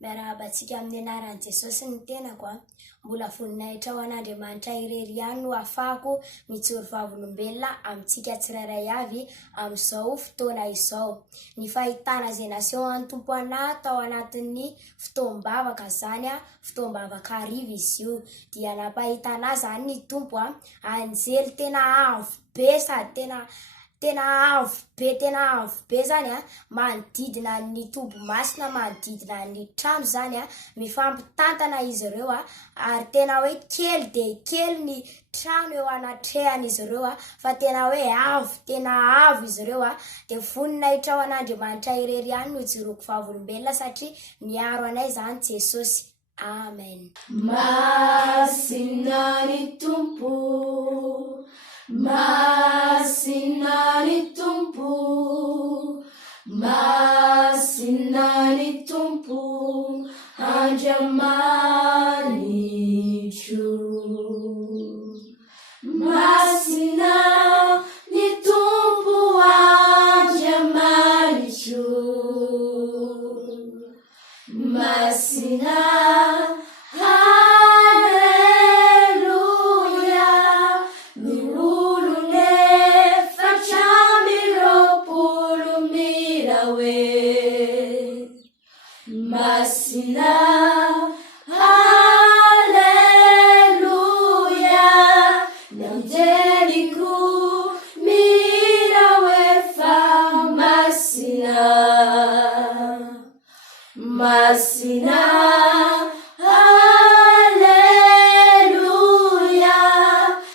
Miarabantsika amin'ny anaran'i Jesosy ny tenako a. Mbola voninahitra ho an'Andriamanitra irery ihany no ahafahako mijoro vavolombelona amintsika tsirairay avy amin'izao fotoana izao. Ny fahitana izay naseho an'ny Tompo anahy tao anatin'ny fotoam-bavaka zany a, fotoam-bavaka hariva izy io, dia nampahita anahy zany ny Tompo a, anjely tena avo be sady tena avo be zany a, manodidina ny tobo-masina, manodidina ny trano zany a, mifampitantana izy ireo a, ary tena hoe kely de kely ny trano eo anatrehan'izy ireo a, fa tena hoe avo izy ireo a, de voninahitra ho an'Andriamanitra irery ihany no ijoroako vavolombelona satria miaro anay zany Jesosy. Amen. Masina ny Tompo, masina ny Tompo, masina ny Tompo, Andriamanitro. Masina ny Tompo, Andriamanitro. Masina. Masina, hallelujah, l'angelico mirawefa. Masina, masina.